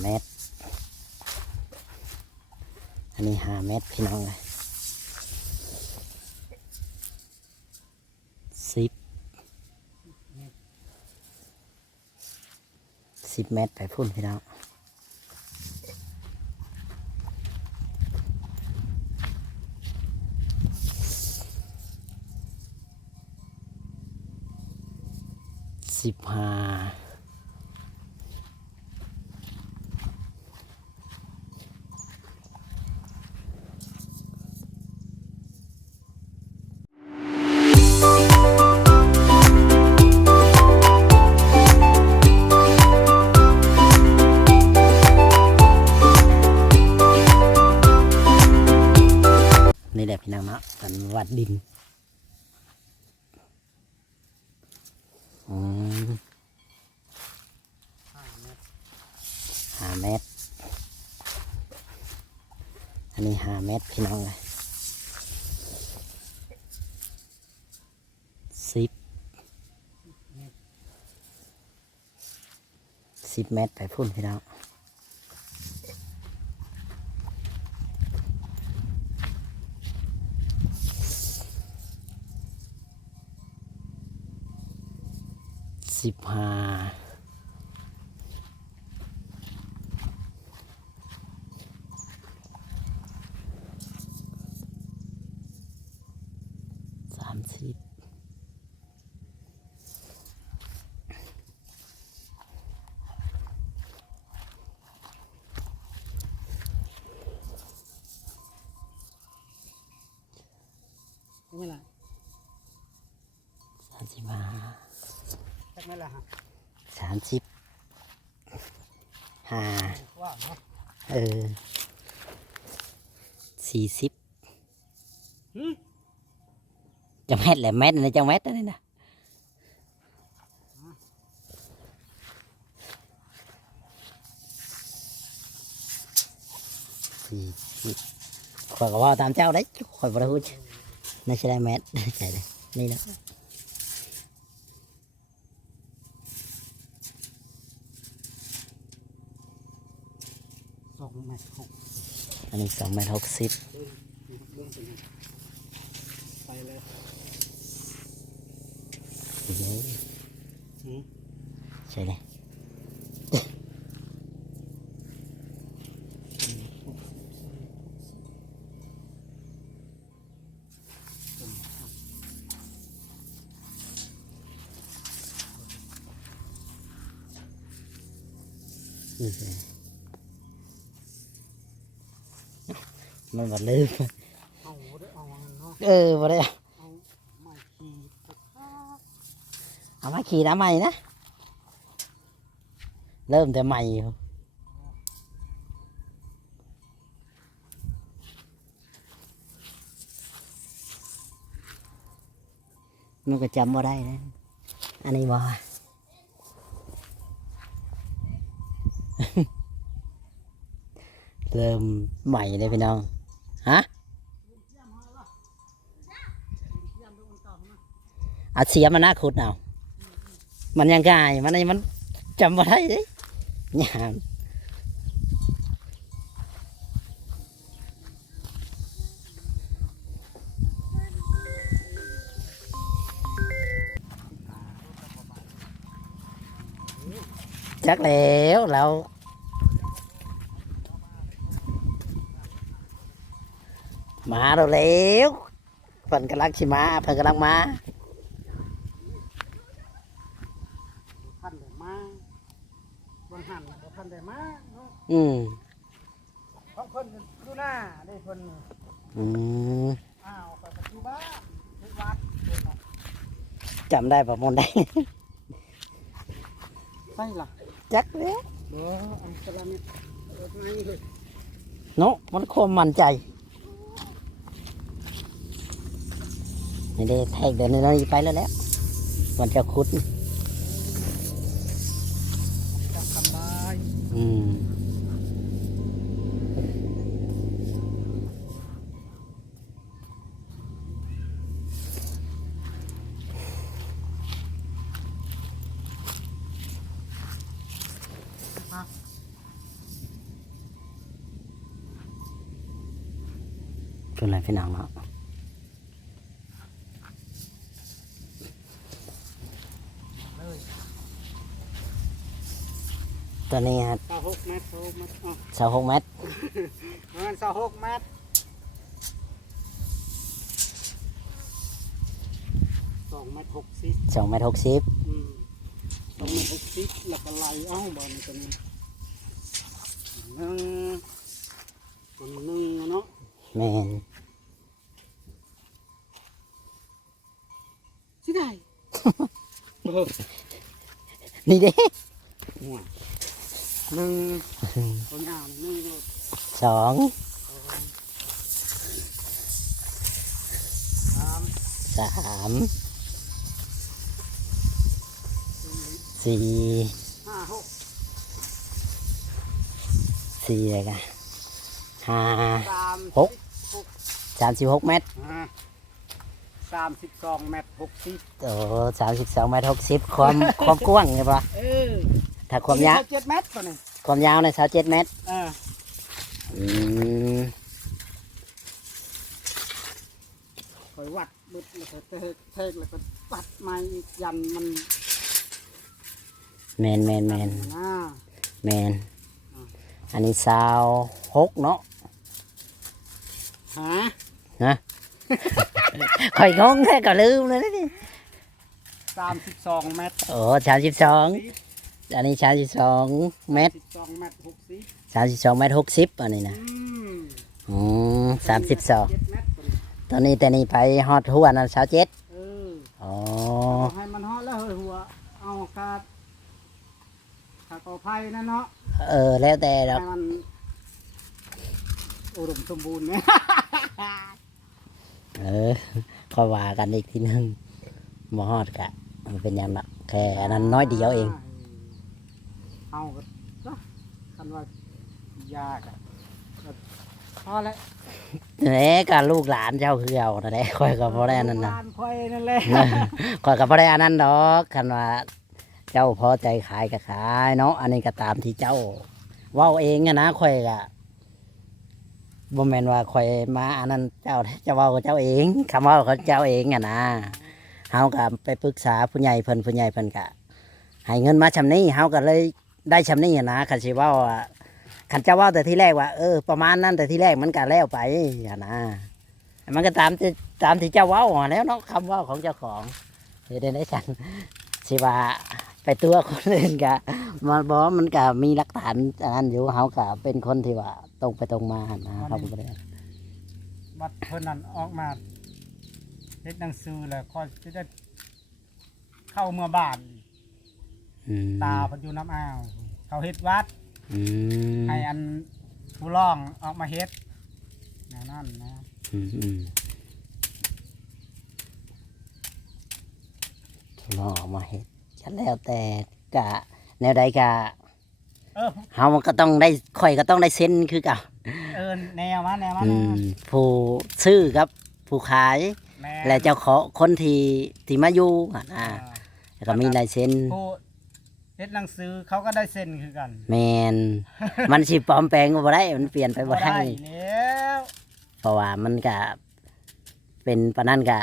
เมตร อันนี้ห้าเมตรพี่น้องเลยสิบสิบเมตรไปพุ่นพี่น้องสิบห้า มตรพี่น้องเลยสิบสิบเมตรไปพุ่นพี่น้องสิบห้าสามสิบ ไม่ละ สามสิบห้า จักไม่ละฮะ สามสิบห้าเออสี่สิบจะแมตแหละแมตรนะจะแมตนี่นะสี่สิบขอยก็ว่าตามเจ้าได้ขอยบริหูน่าจะได้แมตรใช่เลยนี่นะ อันนี้สองเมตรหกสิบเดินเดินไปเลยไปเลยหืมใช่เลย มันมาลืมเอาได้เอาอันเนาะเออมาได้เอาไม่ขีดตะกร้าเอามาขี่น้ำใหม่นะ เริ่มแต่ใหม่อยู่มันก็จำว่าได้นะ อันนี้บ่เริ่มใหม่เลยพี่น้อง ฮะอาเสียมันน่าขุดเอามันยังไงมันไอ้มันจำมาได้เลยยามจักแล้วเรา มาเราแล้วเพิ่นกำลังชิมาเพิ่นกำลังมาท่านได้มาบางหันบ่ท่านได้มาเนาะอืมของเพิ่นอยู่หน้าได้เพิ่นอืมอ้าวไปปัจจุบันทุกวัดเพิ่นน่ะจำได้ประมวลได้ใช่ล่ะจักเลยเด้ออันสลามิเออไงเลยเนาะมันความมั่นใจ นี่ได้แทกเดินในนี้ไปแล้วแหล้วมันจะคุดจับทำได้อืม เมตรเสาหกเมตรอ๋อเสาหกเมตรประมาณเสาหกเมตรสองเมตรหกสิบสองเมตรหกสิบอืมสองเมตรหกสิบแล้วก็ไล่เอ้าบอลตัวนี้หนึ่งคนหนึ่งเนาะแมนสิได้ เออนี่เด้ห่วย หนึ่งคนงามหนึ่งโลดสองสามสามสี่ห้าหกสี่อะไรกันห้าสามหกสามสิบหกเมตรอ่าสามสิบสองเมตรหกสิบโอ้สามสิบสองเมตรหกสิบความ ความกว้างไงปะเออ ถ้าความยาวเจ็ดเมตรตัวนี้ความยาวในสาวเจ็ดเมตรอ่าอืมคอยวัดบึดแล้วก็เทกเทกแล้วก็ปัดไม้อีกยันมันแมนแมนแมนอ่าแมนอันนี้สาวหกเนาะหาข่อยงงแค่ก็ลืมเลยนี่สามสิบสองเมตรโอ้สามสิบสอง อันนี้สามสิบสองเมตรสิบสองเมตรหกสิบสามสิบสองเมตรหกสิบอันนี้นะอืมอืมสามสิบสองเจ็ดเมตรตัวนี้ตอนนี้แต่นี่ไปฮอดหัวนั่นสาวเจ็ดเอออ๋อเอาให้มันฮอดแล้วเฮ้ยหัวเอาคาดคาดกอไผ่นั่นเนาะเออแล้วแต่ดอกให้มันอุดมสมบูรณ์ไหมเออก็ว่ากันอีกทีหนึงบ่ฮอดกะมันเป็นหยังละแค่อันนั้นน้อยเดียวเอง เอาก็จ้ะคันว่ายากอะก็พอแล้วแหน่กะลูกหลานเจ้าคือเอานั่นแหละค่อยก็บ่ได้อันนั้นนะร้านค่อยนั่นแหละข่อยก็บ่ได้อันนั้นดอกคันว่า เจ้าพอใจขายก็ขายเนาะอันนี้ก็ตามที่เจ้า เว้าเองอะนะข่อยก็บ่แม่นว่าข่อยมาอันนั้นเจ้าจะเว้ากับเจ้าเองคำเว้าของเจ้าเองอะนะเฮาก็ไปปรึกษาผู้ใหญ่เพิ่นผู้ใหญ่เพิ่นก็ให้เงินมาชำนี้เฮาก็เลย ได้ชำนี้อะนะคันสิเว้าว่าคันเจ้าเว้าแต่ที่แรกว่าเออประมาณนั้นแต่ที่แรกมันก็แล้วไปอะนะมันก็ตามที่ตามที่เจ้าเว้าอะแล้วเนาะคำเว้าของเจ้าของเฮ็ดได้ได้ฉันสิว่าไปตัวคนอื่นก็มาบอกว่ามันก็มีหลักฐานอันนั้นอยู่เฮาก็เป็นคนที่ว่าตรงไปตรงมานะเขาก็บ่ได้บัดเพิ่นนั่นออกมาเฮ็ดหนังสือแล้วก็จะได้เข้าเมืองบ้านอื มตาเพิ่นอยู่น้ำอ้าว เขาเฮ็ดวัด อืมให้อันผู้ร้องออกมาเฮ็ดแนวนั้นนะอืมอืมลองออกมาเฮ็ดฉันแล้วแต่กะแนวใดกะเออเฮามันก็ต้องได้ข่อยก็ต้องได้เซ็นคือเก่าเอินแนวมาแนวมาอืแนวมผู้ซื้อกับ ผู้ขายแม่และเจ้าของคนที่ที่มาอยู่อะนะอ่า แล้วก็มีลายเซ็น ผู้เฮ็ดหนังสือเขาก็ได้เซ็นคือกันแมน มันสิปลอมแปลงก็บ่ได้มันเปลี่ยนไปบ่ได้แล้วเพราะว่ามันก็เป็นปานนั้นก็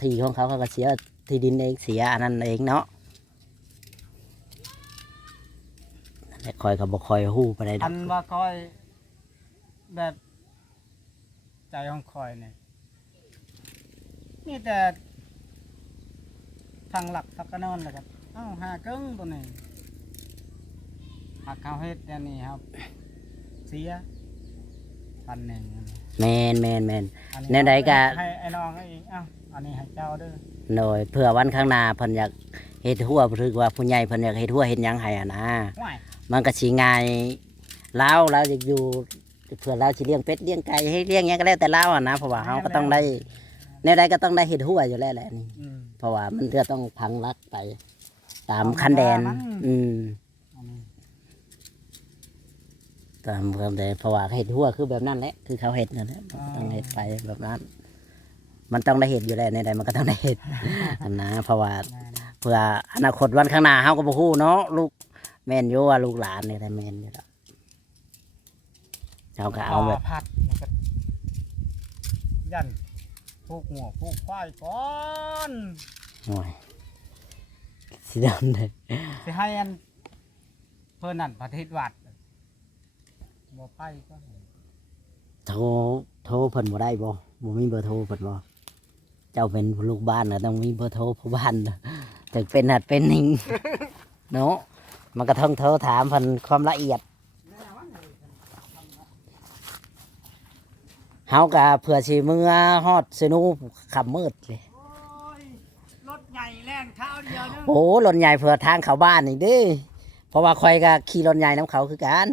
ที่ของเขาเขาก็เสียที่ดินเองเสียอันนั้นเองเนาะนั่นแหละคอยก็บ่คอยฮู้ไปได้ดอัอกนว่าคอยแบบ ใจของคอยเนี่ยมีแต่ทางหลักทักกะนอนเลยครับเอ้าหาเกิ้งตัวนี้หาข้าวเฮ็ดเนี่ยนี่ครับ เสียพันหนึ่งอันนี้แมนแมนแมน อัแนวใดก็ ให้ไอ้น้องเองเอ้าอันนี้ให้เจ้าเด้อโดยเพื่อวันข้างหน้าเพิ่นอยากเฮ็ดหัวหรือว่าผู้ใหญ่เพิ่นอยากเฮ็ดหัวเฮ็ดหยังให้อะนะว้ายมันก็สิง่ายเราเราอยากอยู่เพื่อเราสิเลี้ยงเป็ดเลี้ยงไก่ให้เลี้ยงหยังก็แล้วแต่เราอะนะเพราะว่าเราก็ต้องได้ในใดก็ต้องได้เฮ็ดหัวอยู่แล้วแหละนี่อืมเพราะว่ามันก็ต้องพังรักไป ตามคันแดนธรรมดามันอืมอันนี้ตามคันแดนเพราะว่าเห็ดหัวคือแบบนั้นแหละ คือเขาเห็ดนั่นแหละมันก็ต้องเห็ดไปแบบนั้น มันต้องได้เห็ดอยู่แล้วในใดมันก็ต้องได้เห็ดอันนะเพราะว่าแม่นเพื่ออนาคตวันข้างหน้าเฮาก็บ่ฮู้เนาะลูกแม่นอยู่ว่าลูกหลานนี่แต่แม่นอยู่แล้วเฮาก็เอาแบบผัดแล้วก็ยันผูกหัวผูกควายก่อนหน่อย สีดำเลยสิให้อันเพิ่นนั่นประเทศวัดบ่ไปก็โทรโทรเพิ่นบ่ได้บ่บ่มีเบอร์โทรเพิ่นบ่เจ้าเป็นลูกบ้านก็ต้องมีเบอร์โทรผู้บ้านถึงเป็นหัดเป็นหนิงเนาะมันก็ต้องโทรถามเพิ่นความละเอียดเฮาก็เผื่อสิมือฮอดสนูขับมืดเลย โอ้ยรถใหญ่แล่นข้าวเดียวนึง โอ้รถใหญ่เผื่อทางเขาบ้านนี่เด้เพราะว่าคอยก็ขี่รถใหญ่น้ำเขาคือกัน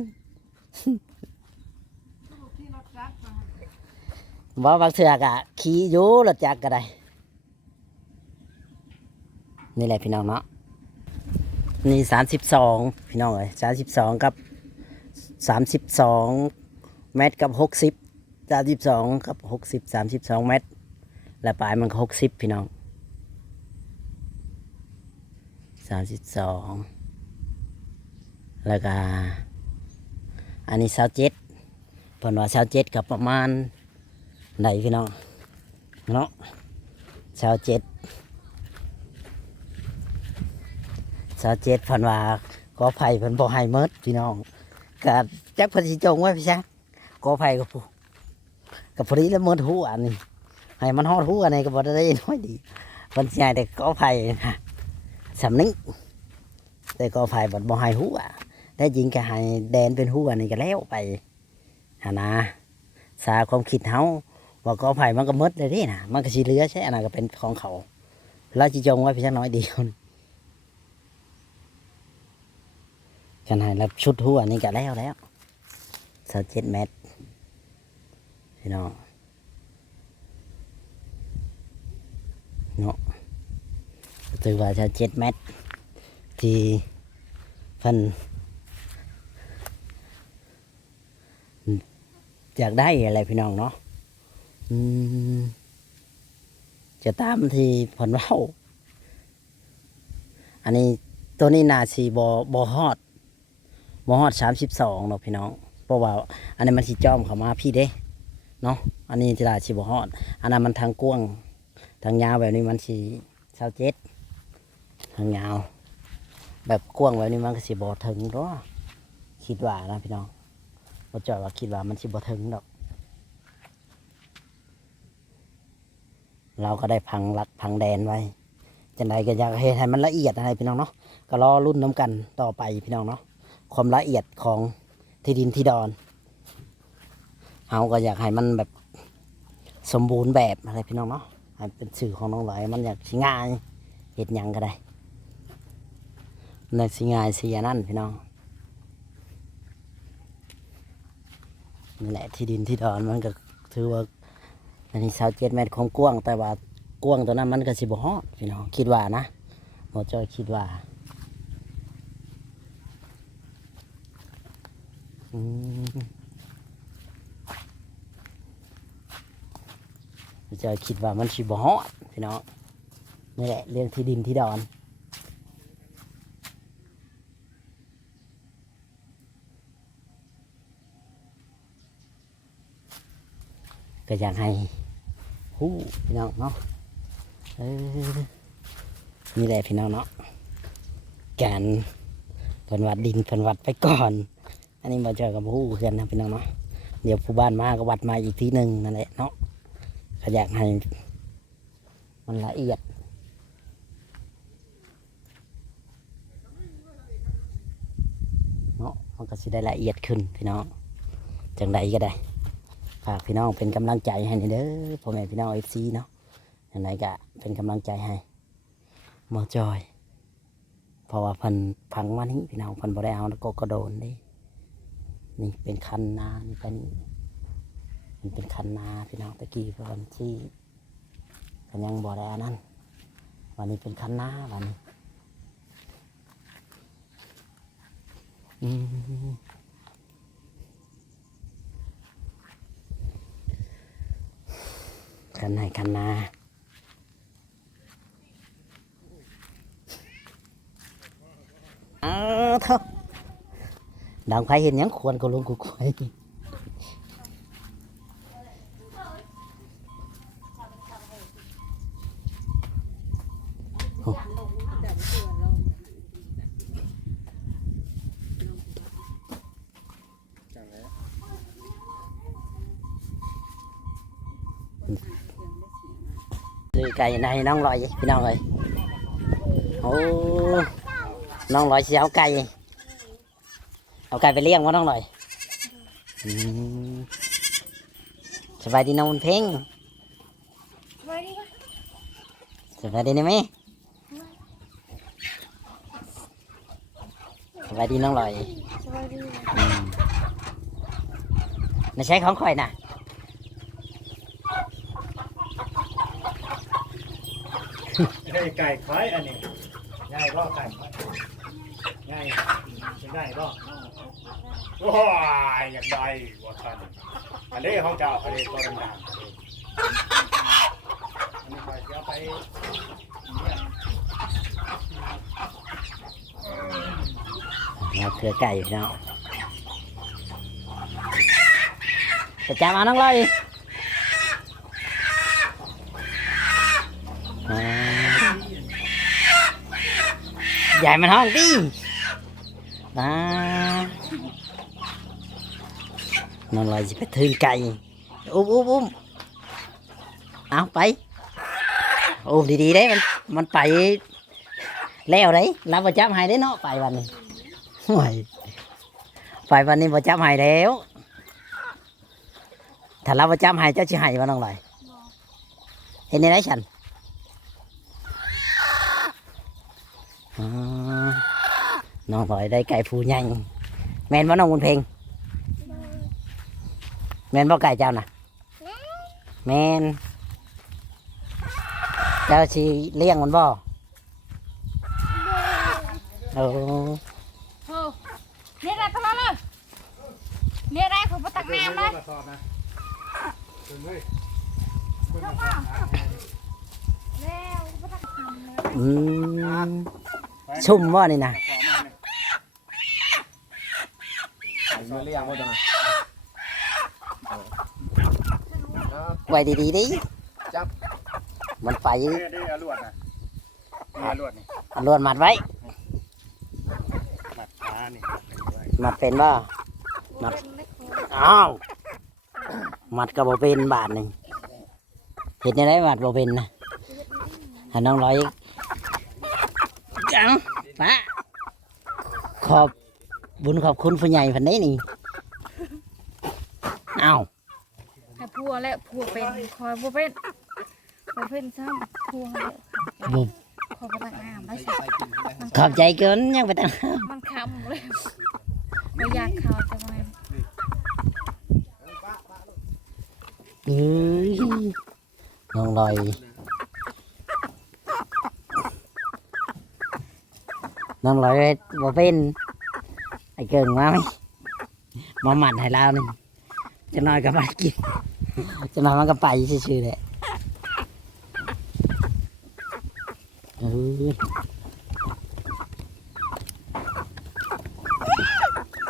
ที่รมาว่าบางเถื่อกะขี่อยู่รถจักรก็ได้นี่แหละพี่น้องเนาะนี่สามสิบสองพี่น้องเอ้ยสามสิบสองกับสามสิบสองเมตรกับหกสิบสามสิบสองกับหกสิบสามสิบสองเมตรและปลายมันก็หกสิบพี่น้อง สามสิบสองแล้วก็อันนี้สาวเจ็ดเพิ่นว่าสาวเจ็ดกับประมาณไหนพี่น้องเนาะชาวเจ็ดชาวเจ็ดเพันว่าก็ไผ่เพันบ่ให้เมดพี่น้องกับจักพันสิจงไว้พี่ช้างก็ไผ่กับผู้กับพอดีแล้วเมดหูอันนี้ให้มันฮอดหูอันนี้ก็บ่ได้น้อยดีเพันให้แต่ก็ไผ่นะ สำนึกแต่ก็ไผ่บ่บ่ให้หูอะได้จริงก็ให้แดนเป็นหูอันนี้ก็แล้วไปหานะสาความคิดเฮาว่ากอไผ่มันก็มดเลยนี่นะมันก็สีเหลือใช่อันนั้นก็เป็นของเขาเราจิจงไว้เพียงน้อยเดียวนี่กันให้รับชุดหัวนี่ก็แล้วแล้วสเจ็ดเมตรพี่น้องเนาะ ถือว่าจะเจ็ดเมตร ที่พิ่นอยากได้อะไรพี่น้องเนาะจะตามที่ผลเว้าอันนี้ตัวนี้นาสีบอบอฮอดบอฮอดสามสิบสองเนาะพี่น้องเพราะว่า อันนี้มันสีจอมเข้ามาพี่เด้เนาะอันนี้จะได้สีบอฮอด อันนั้นมันทางกว้างทางยาวแบบนี้มันสีเาเจ็ด ทางยาว แบบกว้างแบบนี้มันก็สีบอถึงเนาะคิดว่านะพี่น้องบ่จอยว่าคิดว่ามันสีบอถึงดอก เราก็ได้พังรักพังแดนไว้จังใดก็อยากให้ให้มันละเอียดอะไรพี่น้องเนาะก็รอรุ่นน้ำกันต่อไปพี่น้องเนาะความละเอียดของที่ดินที่ดอนเฮาก็อยากให้มันแบบสมบูรณ์แบบอะไรพี่น้องเนาะให้เป็นสื่อของน้องหลอยมันอยากสิง่ายเห็ดหยังก็ได้ มันอยากสิงายสิอันั่นพี่น้องนี่แหละที่ดินที่ดอนมันก็ถือว่าอันนี้สาวเจ็ดเมตรของกว้างแต่ว่ากว้างตัวนั้นมันก็สิบฮอดพี่น้องคิดว่านะหมอจอยคิดว่าอืมหมอจอยคิดว่ามันสิบฮอดพี่น้องนี่แหละเรื่องที่ดินที่ดอน ก็อยากให้หู้พี่น้องเนาะเออนี่แหละพี่น้องเนาะการเพิ่นวัดดินเพิ่นวัดไปก่อน อันนี้มาเจอกับหู้เพื่อนนะพี่น้องเนาะเดี๋ยวผู้บ้านมาก็วัดมาอีกทีหนึ่งนั่นแหละเนาะก็อยากให้มันละเอียดเนาะมันก็สิได้ละเอียดขึ้นพี่น้องจังใดก็ได้ ฝากพี่น้องเป็นกำลังใจให้นี่เด้อพ่อแม่พี่น้องเอฟซีเนาะอย่างไรก็เป็นกำลังใจให้หมอจอยเพราะว่าพันพังมานี้พี่น้องพันบ่ได้เอาแล้วก็กระโดนนี่นี่เป็นคันนานี่เป็นมันเป็นคันนาพี่น้องตะกี้พิ่นที่กันยังบ่ได้อันนั้นวันนี้เป็นคันนาวันนี้อืม กันไหนกันนาเออเถอะดังครเห็นยังควรก็ลงกูควยอ ไก่ในน้องลอยพี่น้องเลยโอ้น้องลอยสิเอาไก่เอาไก่ไปเลี้ยงวะน้องลอยอืมสบายดีน้องบุญเพ่งสวัสดีค่ะสบายดีนะแม่สบายดีน้องลอยสวัสดีอืมไม่ใช่ของข่อยนะ ไก่ขายอันนี้ง่ายบ่ไก่ง่ายง่ายบ่ว้ายอยากได้ว่าท่านอันนี้ของเจ้าอันนี้ก็ดังๆอันนี้ก็จะไปเนี่ยเราเครือไก่พี่น้องจะจามาน้องเลยอ่า ใหญ่มันห้องดิมาน้องลอยจะไปถึงไก่อุ้มอุ้มอุ้มเอาไปอุ้มดีๆได้มันมันไปแล้ว đấy làm vào chạm hai đấy nó phải วันนี้ห่วยไปวันนี้บ่จับให้แล้วถ้าเราบ่จับห้เจ้าสิให้บ่น้องลอยเห็นในไหนฉันอ๋อ น้องลอยได้ไก่ผู้ใหญ่แม่นบ่น้องบุญเพ็งแม่นบ่ไก่เจ้าน่ะแม่นเจ้าสิเลี้ยงมันบ่โอ้โอ้เรียกอะไรตลอดเลยเรียกอะไรผมมาตักน้ำเลยกระสอบนะถึงเลยเข้ามาแล้วมาตักน้ำเลยอืมชุ่มว่านี่นะเมื่อเรียงว่าจะมาไว้ดีๆดิจับมันไปนี่นี่อรวดนะนี่อรวดนี่ลวนมัดไว้หมัดขานี่มัดเป็นบ่มัดอ้าวมัดก็บ่เป็นบาทหนึ่งเห็นยังไงมัดบ่เป็นนะหันน้องร้อยจังปะข อบบุญขอบคุณผู้ใหญ่พันนี้นี่อ้าวให้พัวและพัวเป็นคอยพัวเป็นพัวเป็นซ้ำพัวเลยบุบคอยมาตักน้ำได้สิไปกินไปขอบใจเกินยังไปตั้งมันคำเลยไม่อยากข่าวจะมาเอ้ยน้องลอยน้องลอยบ่เป็น ไอ้เกิงมาไหมมาหมันให้เราหนึ่งจะนอนกับไปกิน จะนอนมันก็ไปชื่อๆเละเอ้ย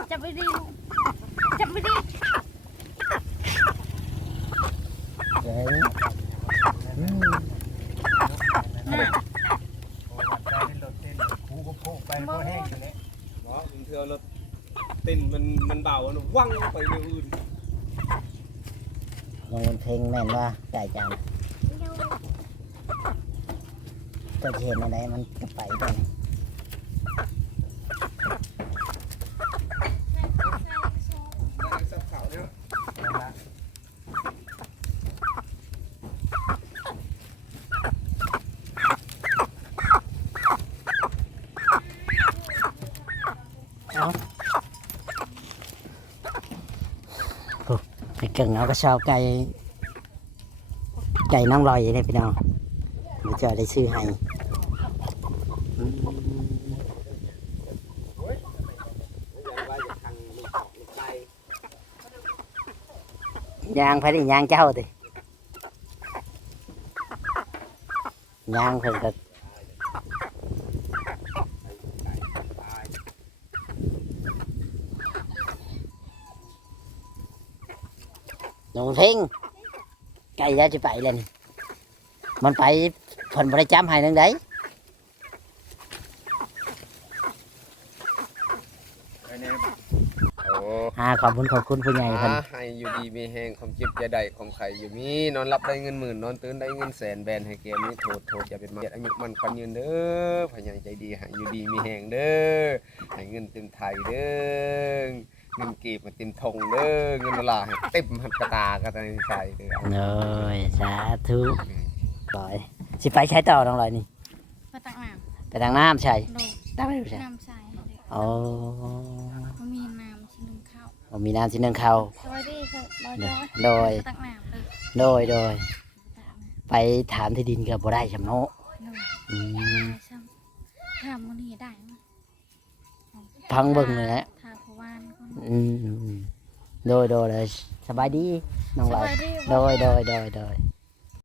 จับไปดีจับไปดี เอ้ยอืม น่ะ คูก็โผล่ไปก็แห้งอยู่แล้ว เนาะถึงเธอรถเต้นมันมันเบาหนูว่างไปเรื่องอื่น น้องมันเพลงแม่นว่าไก่จาน ก็เห็นอะไรมันก็ไปได้สับเขาเนี่ยไอ้เก่งเอาก็ชอบไก่ไก่น้องลอยนี่พี่น้องเดี๋ยวจะได้ซื้อให้อืม ยังว่าจะทางลูกลูกไก่ ยางไปดิยางเจ้าดิยางเพิ่นก็หนูเพ่งไก่จะจะไปเลยนี่มันไปเพิ่นบริจำให้นึงได้ อันนี้ เอ อ่าขอบคุณขอบคุณผู้ใหญ่เพิ่นอ่าให้อยู่ดีมีแหงความเจ็บอย่าได้ความไข่อยู่มีนอนหลับได้เงินหมื่นนอนตื่นได้เงินแสนแบนให้แกมนี้โทษโทษอย่าเป็นมาอายุมันคันยืนเด้อพญาใจดีให้อยู่ดีมีแหงเด้อให้เงินเต็มไทยเด้อเงินกีบมาเต็มทงเด้อเงินดอลาให้เต็มหันกระตากระตาใส่เด้อเลยสาธุลอยสิไปใช้ต่อน้องลอยนี่มาตักน้ไปทางน้ำใช่ำโดตั้งไปดูใช่น้ำใส่เด็กอ๋ ผมมีน้ำที่นึ่งข้าวสวัสดีค่ะบอยโดจอยยมาตักน้ำเลยโดยโดยตามไปถามที่ดินกับบ่ได้ชำโนะโดยอืมไปซ้ำถามมันนี่ได้ไหมพังเบิ่งเลยนะถามพวานคนอืมอืมอืมโดยโดยเลยสบายดีน้องสลอยวัสดีโดยโดยโดยโดย